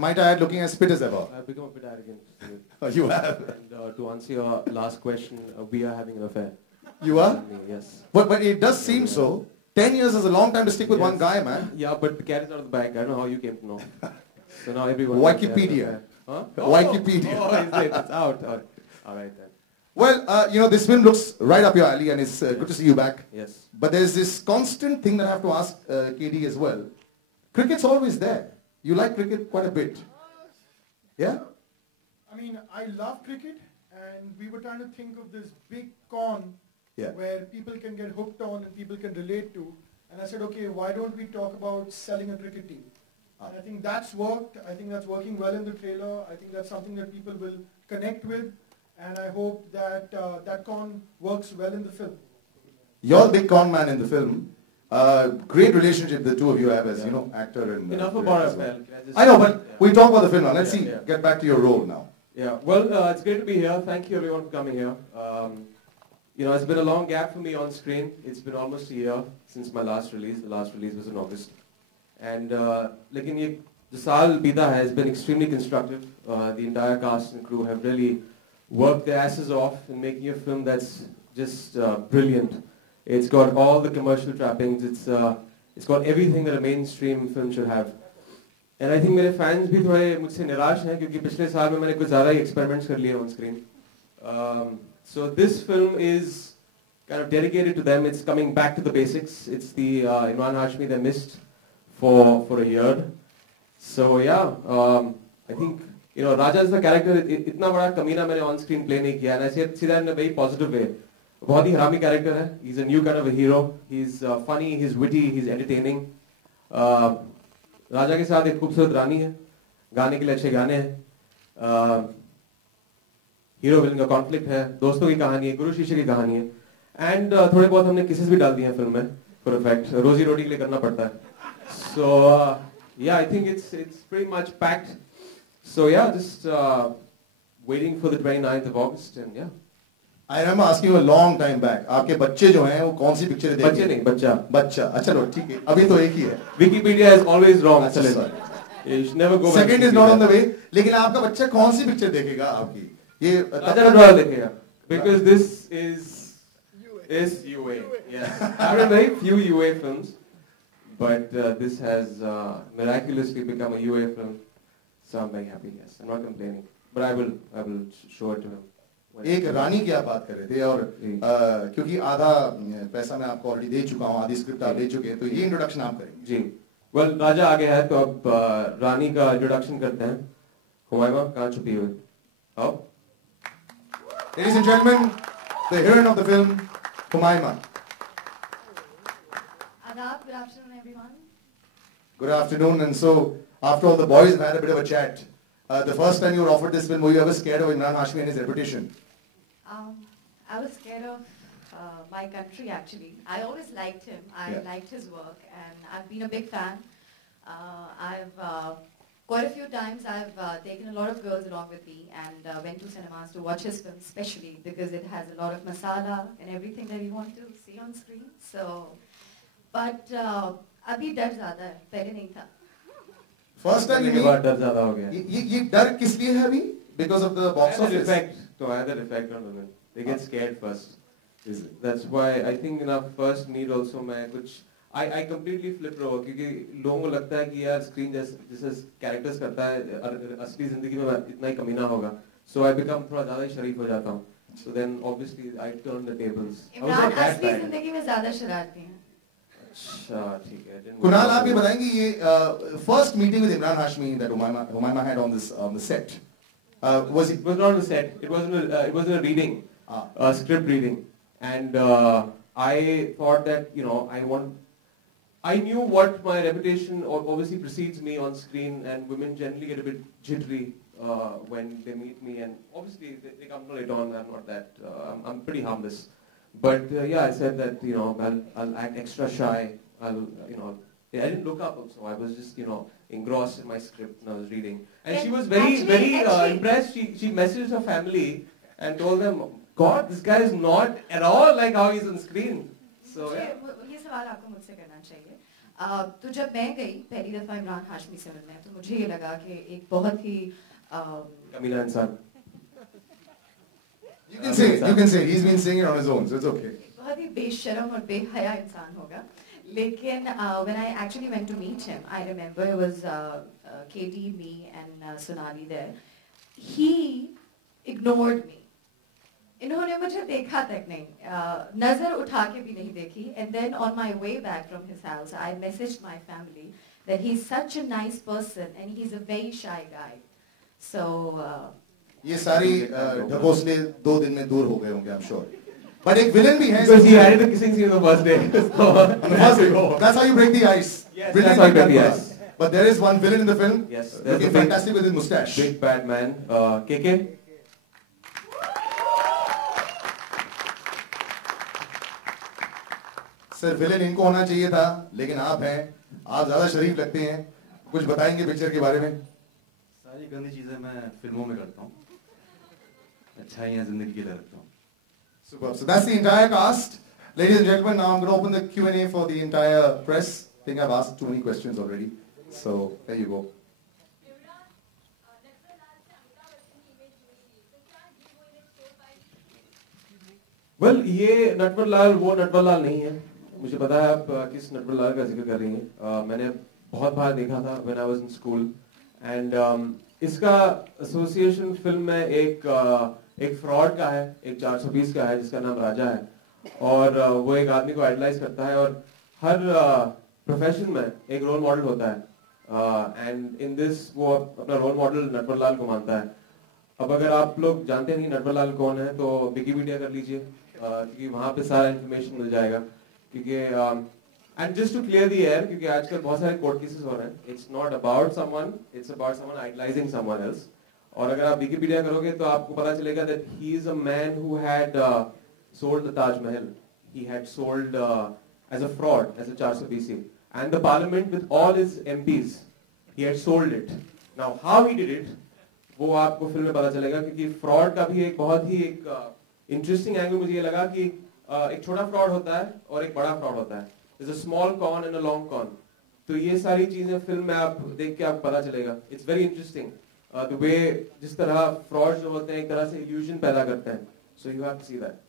Might I add, looking as fit as ever. I've become a bit arrogant. Oh, you have. And to answer your last question, we are having an affair. You are? Yes. But it does seem so. 10 years is a long time to stick with one guy, man. Yeah, but the cat is out of the bag. I don't know how you came to know. So now everyone... Wikipedia. Huh? Wikipedia. Oh, it's out. All right then. Well, this film looks right up your alley, and it's good to see you back. Yes. But there's this constant thing that I have to ask KD as well. Cricket's always there. You like cricket quite a bit. Yeah? I mean, I love cricket, and we were trying to think of this big con where people can get hooked on and people can relate to. And I said, okay, why don't we talk about selling a cricket team? And I think that's worked. I think that's working well in the trailer. I think that's something that people will connect with. And I hope that that con works well in the film. You're the big con man in the film. Great relationship the two of you have as, actor and... Enough about our well. film. I know, but we talk about the film now. Let's get back to your role now. Yeah, well, it's great to be here. Thank you everyone for coming here. It's been a long gap for me on screen. It's been almost a year since my last release. The last release was in August. And the saal bita has been extremely constructive. The entire cast and crew have really worked their asses off in making a film that's just brilliant. It's got all the commercial trappings. It's got everything that a mainstream film should have. And I think मेरे fans भी थोड़े मुझसे निराश हैं क्योंकि पिछले साल में मैंने कुछ ज़्यादा ही experiments कर लिए on screen. So this film is kind of dedicated to them. It's coming back to the basics. It's the Imran Hashmi they missed for a year. So yeah, I think Raja is the character. इतना बड़ा कमीना मैंने on screen play नहीं किया. And I see that in a very positive way. बहुत ही हरामी character है. He's a new kind of a hero. He's funny, he's witty, he's entertaining. राजा के साथ एक खूबसूरत रानी है, गाने के लिए अच्छे गाने हैं, हीरो विलन का कॉन्फ्लिक्ट है, दोस्तों की कहानी है, गुरु शिष्य की कहानी है, एंड थोड़े बहुत हमने किसेस भी डाल दिए हैं फिल्म में फॉर इफेक्ट, रोजी रोटी के लिए करना पड़ता है. सो yeah, I think it's pretty much packed. So yeah, just waiting for the 29th of August and yeah. I remember asking you a long time back. आपके बच्चे जो हैं वो कौन सी पिक्चर देखेंगे? बच्चे नहीं, बच्चा. बच्चा. अच्छा लो ठीक है. अभी तो एक ही है. Wikipedia is always wrong. अच्छा, you should never go back. Second is not on the way. लेकिन आपका बच्चा कौन सी पिक्चर देखेगा आपकी? ये राजा रतवाड़ा देखेगा. Because this is UA. Yeah. I've done very few UA films, but this has miraculously become a UA film. So I'm very happy. Yes, I'm not complaining, but I will show it to him. एक रानी की आप बात कर रहे थे और क्योंकि आधा पैसा मैं आपको ऑलरेडी दे चुका हूँ, आधी स्क्रिप्ट आप ले चुके हैं, तो ये इंट्रोडक्शन आप करेंगे. जी. वेल राजा आ गया है तो अब रानी का इंट्रोडक्शन करते हैं. हुमायमा कहाँ छुपी हुई? आओ. Ladies and gentlemen, the heroine of the film, Humayma. Adab, good afternoon everyone. Good afternoon. And so after all the boys have had a bit of a chat, the first time you were offered this film, were you ever scared of Imran Hashmi and his reputation? I was scared of my country actually. I always liked him. I liked his work and I've been a big fan. Quite a few times I've taken a lot of girls along with me and went to cinemas to watch his film, especially because it has a lot of masala and everything that you want to see on screen. So, but abhi dar zyada hai, pehle nahi tha. First time ये डर ज़्यादा हो गया. ये डर किस लिए है अभी? Because of the box office effect. तो आया that effect on women. They get scared first. That's why I think in our first meet also मैं कुछ I completely flip over क्योंकि लोगों को लगता है कि यार स्क्रीन जैसे कैरेक्टर्स करता है असली जिंदगी में इतना ही कमीना होगा. So I become थोड़ा ज़्यादा ही शरीफ हो जाता हूँ. So then obviously I turn the tables. Imran असली जिंदगी में ज़्यादा शरारती हैं. अच्छा ठीक है. कुणाल आप ये बताएंगे ये first meeting with Imran Hashmi that Humayma had on the set. It was not on the set. It was a reading, a script reading, and I thought that I knew what my reputation obviously precedes me on screen, and women generally get a bit jittery when they meet me, and obviously they come later on. I'm not that. I'm pretty harmless, but yeah, I said that I'll act extra shy. I didn't look up also. I was just engrossed in my script and I was reading. And she was very impressed. She messaged her family and told them, God, this guy is not at all like how he's on screen. So yeah. ये सवाल आपको मुझसे करना चाहिए. तो जब मैं गई पहली दफ़ा इमरान हाशमी से मिलने, तो मुझे ये लगा कि एक बहुत ही कमीना इंसान. You can say it. You can say it. He's been saying it on his own, so it's okay. बहुत ही बेशरम और बेहया इंसान होगा. लेकिन when I actually went to meet him, I remember it was Katie, me, and Sonali there. He ignored me. इन्होंने मुझे देखा तक नहीं, नजर उठा के भी नहीं देखी. And then on my way back from his house, I messaged my family that he's such a nice person and he's a very shy guy. So ये सारी ढकोसले 2 दिन में दूर हो गए होंगे, I'm sure. But एक villain भी है. Because he had the kissing scene on the first day. That's how you break the ice. Yes, that's how you break the ice. But there is one villain in the film. Yes, looking fantastic with his mustache. Big bad man, KK. Sir villain इनको होना चाहिए था, लेकिन आप हैं, आप ज्यादा शरीफ लगते हैं. कुछ बताएंगे पिक्चर के बारे में? सारी गंदी चीजें मैं फिल्मों में करता हूँ, अच्छाइयाँ जिंदगी के लिए रखता हूँ. Superb. So that's the entire cast. Ladies and gentlemen, now I'm going to open the Q&A for the entire press. I think I've asked too many questions already. So there you go. Well, ये नटवर लाल वो नटवर लाल नहीं है. मुझे पता है आप किस नटवर लाल का जिक्र कर रही हैं. मैंने बहुत बार देखा था when I was in school. And इसका एसोसिएशन फिल्म में एक फ्रॉड का है, एक 420 का है जिसका नाम राजा है. और वो एक आदमी को आइडलाइज करता है और हर प्रोफेशन में एक रोल मॉडल होता है. एंड इन दिस वो अपना रोल मॉडल नटवर लाल को मानता है. अब अगर आप लोग जानते नहीं नटवर लाल कौन है तो विकिपीडिया कर लीजिए, क्योंकि वहां पे सारा इन्फॉर्मेशन मिल जाएगा. क्योंकि and just to clear the air, क्योंकि आजकल बहुत सारे कोर्ट केसेस हो रहे हैं. It's not about someone, it's about someone idolising someone else. और अगर आप विकिपीडिया करोगे तो आपको पता चलेगा that he is a man who had sold the Taj Mahal. He had sold as a fraud, as a 420, and the parliament with all his MPs, he had sold it. Now how he did it, वो आपको film में पता चलेगा. क्योंकि fraud का भी एक बहुत ही एक इंटरेस्टिंग एंगल मुझे ये लगा कि एक छोटा फ्रॉड होता है और एक बड़ा फ्रॉड होता है. There's a small con and a long con. तो ये सारी चीजें फिल्म में आप देख के आपको पता चलेगा. It's very interesting the way जिस तरह फ्रॉड जो होते हैं एक तरह से illusion पैदा करते हैं. So you have to see that.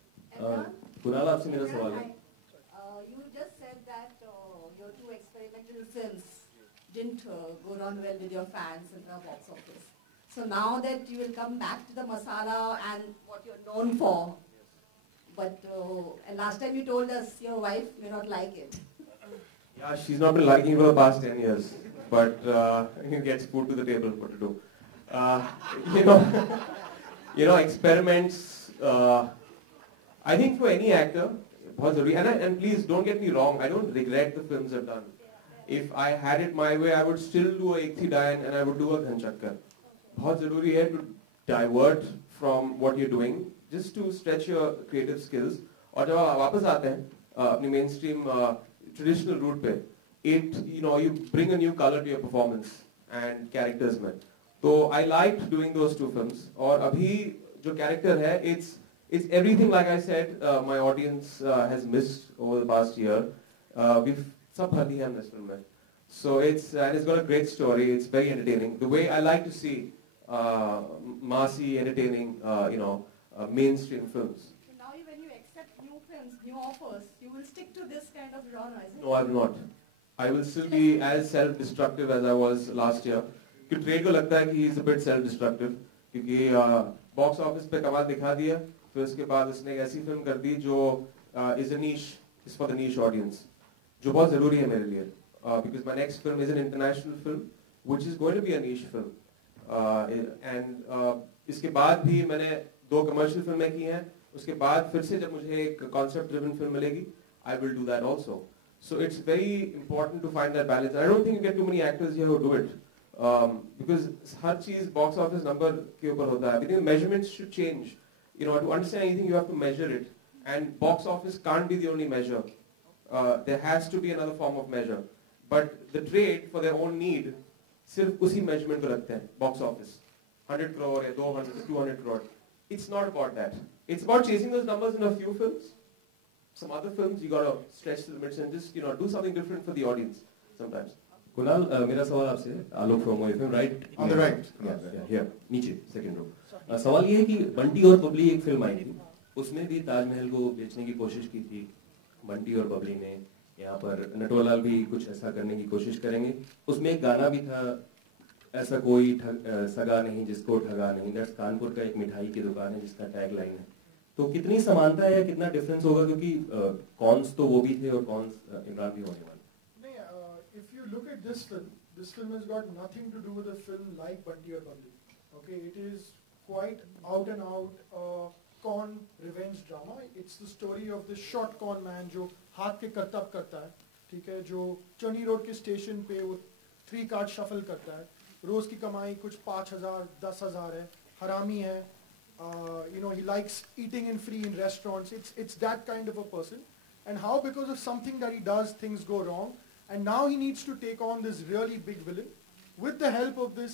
Kunal आपसे मेरा सवाल है. You just said that your 2 experimental films didn't go down well with your fans in the box office. So now that you will come back to the masala and what you're known for, but and last time you told us your wife may not like it. Yeah, she's not been liking it for the past 10 years, but he gets food to the table. What to do? You know, experiments. I think for any actor, बहुत जरूरी है. And please don't get me wrong, I don't regret the films I've done. If I had it my way, I would still do a Ek Thi Dayan and I would do a Ghan Chakkar. बहुत जरूरी है to divert from what you're doing, just to stretch your creative skills. और जब आप वापस आते हैं अपनी mainstream traditional route पे, you bring a new color to your performance and characters में. तो I liked doing those 2 films. और अभी जो character है, it's everything like I said. My audience has missed over the past year. We've सब भर दिया हमने इस फिल्म में. So it's got a great story. It's very entertaining. The way I like to see massy, entertaining, mainstream films. So now when you accept new films, new offers, you will stick to this kind of genre, isn't it? No, I will not. I will still be as self-destructive as I was last year. क्योंकि trade को लगता है कि he is a bit self-destructive. क्योंकि box office पे कमाल दिखा दिया, फिर उसके बाद उसने एक ऐसी फिल्म कर दी जो is for the niche audience, जो बहुत जरूरी है मेरे लिए. Because my next film is an international film, which is going to be a niche film. And इसके बाद भी मैंने 2 commercial फिल्में की हैं. उसके बाद फिर से जब मुझे एक concept driven film मिलेगी, I will do that also. So it's very important to find that balance. I don't think you get too many actors here who do it. Because हर चीज box office number के ऊपर होता है. I think measurements should change. To understand anything, you have to measure it. And box office can't be the only measure. There has to be another form of measure. But the trade, for their own need, सिर्फ उसी measurement को रखते हैं, box office. 100 crore, 200, 200 crore. It's not about that. It's about chasing those numbers in a few films. Some other films, you got to stretch the limits and just, do something different for the audience. sometimes. Kunal, मेरा सवाल आपसे, आलोक from मोई film, right? On the right. Here, नीचे, second row. सवाल ये है कि बंटी और बबली एक फिल्म आई थी, उसमें भी ताजमहल को बेचने की कोशिश की थी बंटी और बबली ने। यहाँ पर नटवरलाल भी कुछ ऐसा करने की कोशिश करेंगे। उसमें एक गाना भी था, ऐसा कोई सगा नहीं जिसको ठगा नहीं। दैट्स कानपुर का एक मिठाई की दुकान है जिसका टैग लाइन है। तो कितनी समानता है या कितना डिफरेंस होगा, क्योंकि कॉन्स तो वो भी थे और कॉन्स इमरान भी होने वाले। If you look at this film has got nothing to do with a film like Bunty or Babli. Okay, it is quite out and out con revenge drama. It's the story of this short con man जो हाथ के करतब करता है, ठीक है, जो चनी road के स्टेशन पे वो 3 कार्ड शफल करता है, रोज की कमाई कुछ 5,000 10,000 है, हरामी है, he likes eating in free in restaurants. It's that kind of a person, and how because of something that he does things go wrong, and now he needs to take on this really big villain with the help of this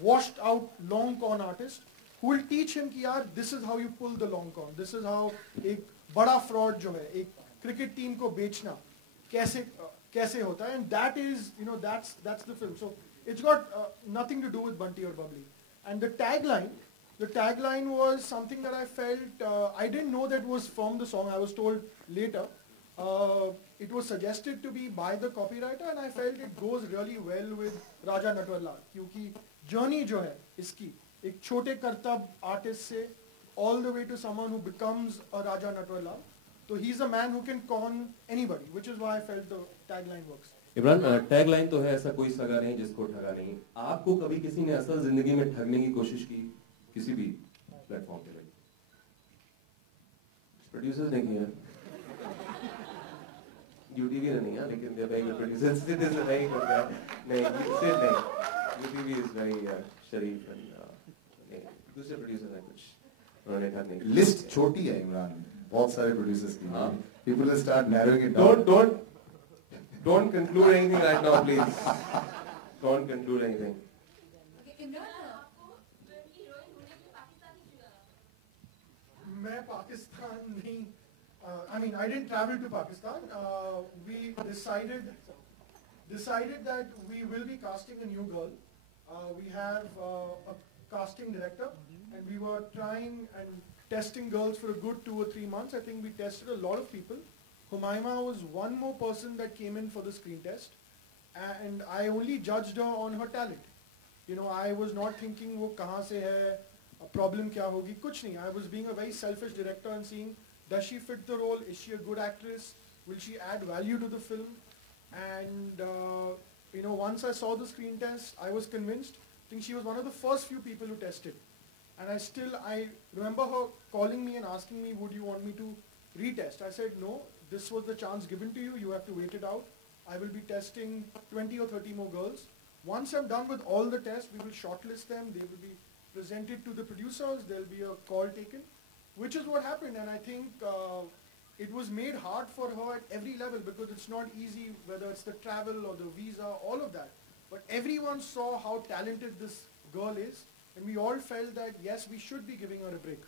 washed out long con artist who will teach him कि यार this is how you pull the long con, this is how एक बड़ा fraud जो है एक cricket team को बेचना कैसे होता है, and that is that's the film. So it's got nothing to do with Bunty or Babli. And the tagline was something that I felt I didn't know that was from the song. I was told later. It was suggested to be by the copywriter, and I felt it goes really well with Raja Natwarlal, क्योंकि journey जो है इसकी एक छोटे करतब artist से all the way to someone who becomes a Raja Natwarlal. So he's a man who can con anybody, which is why I felt the tagline works. Imran, tagline तो है ऐसा कोई सगा नहीं जिसको ठगा नहीं। आपको कभी किसी ने असल जिंदगी में ठगने की कोशिश की किसी भी प्लेटफॉर्म पे? प्रोड्यूसर्स ने किया, यूटीवी ने नहीं है, लेकिन they very good producers, this is very good guy. नहीं, सिर्फ नहीं, यूटीवी इज वेरी शरीफ एंड दूसरे प्रोड्यूसर ने कुछ उन्होंने ठग नहीं। लिस्ट छोटी है इमरान, बहुत सारे प्रोड्यूसर्स की। People will start narrowing it down. Don't conclude anything right now, please. Don't conclude anything. मैं पाकिस्तान नहीं, I didn't travel to Pakistan. We decided that we will be casting a new girl. We have a casting director, and we were trying and testing girls for a good 2 or 3 months. I think we tested a lot of people. Humaima was one more person that came in for the screen test, and I only judged her on her talent. I was not thinking वो कहाँ से है, problem क्या होगी, कुछ नहीं. I was being a very selfish director and seeing, does she fit the role? Is she a good actress? Will she add value to the film? And once I saw the screen test, I was convinced. I think she was one of the first few people who tested. And I remember her calling me and asking me, would you want me to retest? I said, no, this was the chance given to you. You have to wait it out. I will be testing 20 or 30 more girls. Once I'm done with all the tests, we will shortlist them. They will be presented to the producers. There will be a call taken, which is what happened. And I think it was made hard for her at every level, because it's not easy, whether it's the travel or the visa, all of that. But everyone saw how talented this girl is, and we all felt that, yes, we should be giving her a break.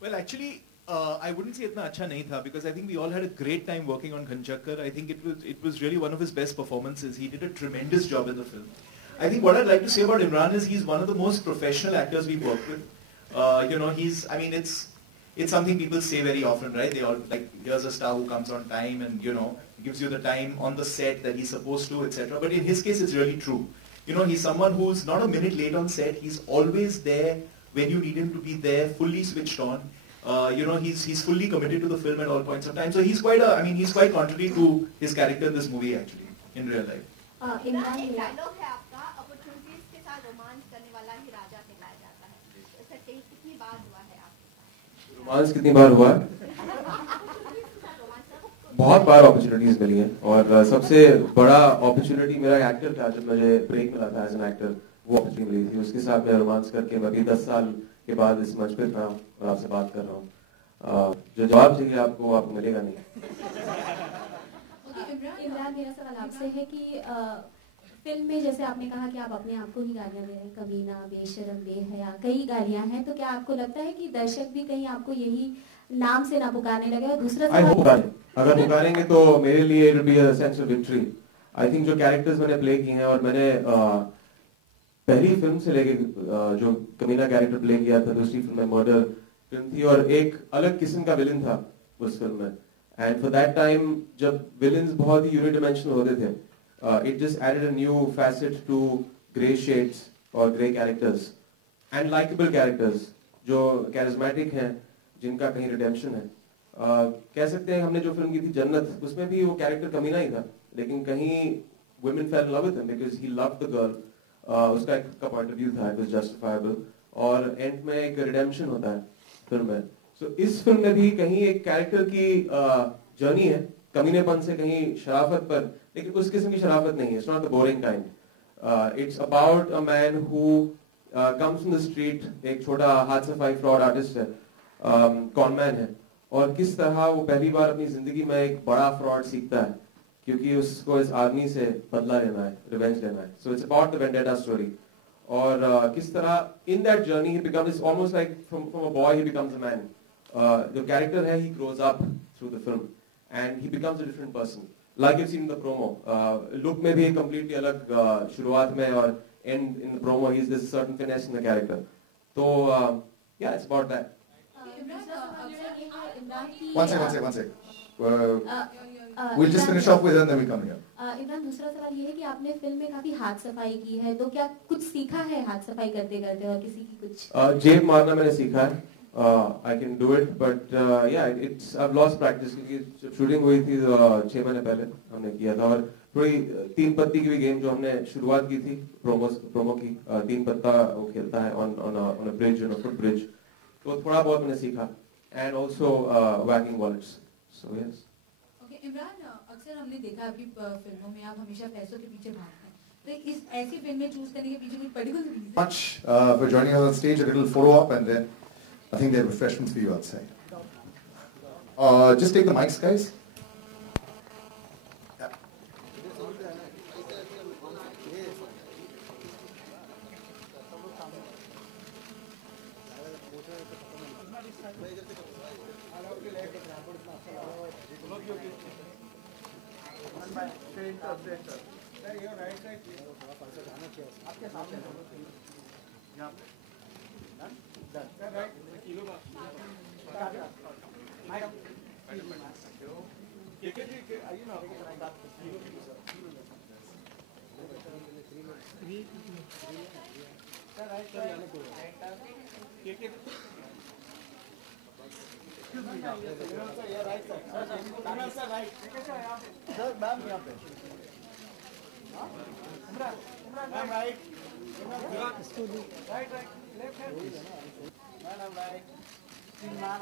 Well, actually, I wouldn't say itna acha nahi tha, because I think we all had a great time working on Ghanchakkar. I think it was really one of his best performances. He did a tremendous job in the film. I think what I'd like to say about Imran is he's one of the most professional actors we've worked with. It's something people say very often, right? They all like, here's a star who comes on time and gives you the time on the set that he's supposed to, etc. But in his case, it's really true. He's someone who's not a minute late on set. He's always there when you need him to be there, fully switched on. He's fully committed to the film at all points of time. So he's quite contrary to his character in this movie, actually, in real life. Romance कितनी बार हुआ है? बहुत बार opportunities मिली हैं, और सबसे बड़ा opportunity मेरा actor था, जब मुझे ब्रेक मिला था एज एन एक्टर, वो अपॉर्चुनिटी मिली थी। उसके साथ मैं रोमांस करके मैं अभी 10 साल के बाद इस मंच पे था और आपसे बात कर रहा हूँ। जो जवाब चाहिए आपको मिलेगा नहीं। इमरान, मेरा सवाल आपसे है कि फिल्म में जैसे आपने कहा कि आप अपने आप को ही गालियाँ दे रहे हैं, कमीना, बेशरम, बेहया, कई गालियाँ हैं, तो क्या आपको लगता है कि दर्शक भी कहीं आपको यही नाम से ना पुकारने लगे? और दूसरा सवाल, अगर पुकारेंगे तो मेरे लिए it will be a sense of victory. I think जो कैरेक्टर्स मैंने प्ले किए हैं, और मैंने पहली फिल्म से लेके जो कमीना कैरेक्टर प्ले किया था, दूसरी फिल्म में मर्डर फिल्म थी, और एक अलग किस्म का विलन था उस फिल्म में। एंड फॉर दैट टाइम जब विलन्स बहुत ही यूनिडायमेंशनल होते थे, it just added a new facet to grey shades or grey characters and likable characters जो charismatic हैं, जिनका कहीं redemption है। कह सकते हैं हमने जो फिल्म की थी जन्नत, उसमें भी वो कैरेक्टर कमीना ही था, लेकिन कहीं women fell in love with him because he loved the girl। उसका एक का point of view था, it was justifiable, और end में एक redemption होता है फिल्म में। So इस फिल्म में भी कहीं एक कैरेक्टर की जर्नी है, कमीनेपन से कहीं शराफत पर, लेकिन उस किस्म की शराफत नहीं है। It's not the boring kind. It's about a man who comes from the street, एक छोटा हाथ सफाई फ्रॉड आर्टिस्ट है, कॉनमैन है, और किस तरह वो पहली बार अपनी जिंदगी में एक बड़ा फ्रॉड सीखता है, क्योंकि उसको इस आदमी से बदला लेना है, रिवेंज लेना है। So it's about the vendetta story. और किस तरह in that journey he becomes almost like from a boy he becomes a man. जो कैरेक्टर है he grows up through the film and he becomes a different person. Like you've seen in the promo, look में भी completely अलग शुरुआत में, और end in the promo he's this certain finesse in the character. So yeah, it's about that. One sec. We'll just finish off with her and then we come here. Imran, दूसरा सवाल ये है कि आपने फिल्म में काफी हाथ सफाई की है, तो क्या कुछ सीखा है हाथ सफाई करते करते, और किसी की कुछ? जेब मारना मैंने सीखा है। I can do it, but yeah, I've lost practice, क्योंकि जब शूटिंग हुई थी 6 महीने पहले हमने किया था, और थोड़ी 3 पत्ती की भी गेम जो हमने शुरुआत की थी प्रोमो की, 3 पत्ता वो खेलता है on a bridge, on a foot bridge, तो थोड़ा बहुत मैंने सीखा, and also whacking wallets, so yes. Okay, Imran, अक्सर हमने देखा आपकी फिल्मों में आप हमेशा पैसों के पीछे भागते हैं, तो इस ऐसी फिल्में चूज करने के पीछे कोई particular reason? Much for joining us on stage, a little photo op, and then I think they have refreshments for you outside. Just take the mics, guys.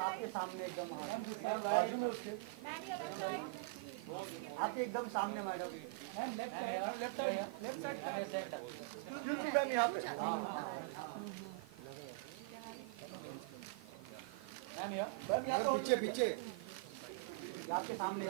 आपके सामने एकदम आपके एकदम सामने मैडम लेफ्ट साइड मैम यहाँ पे ma'am यहाँ पीछे आपके सामने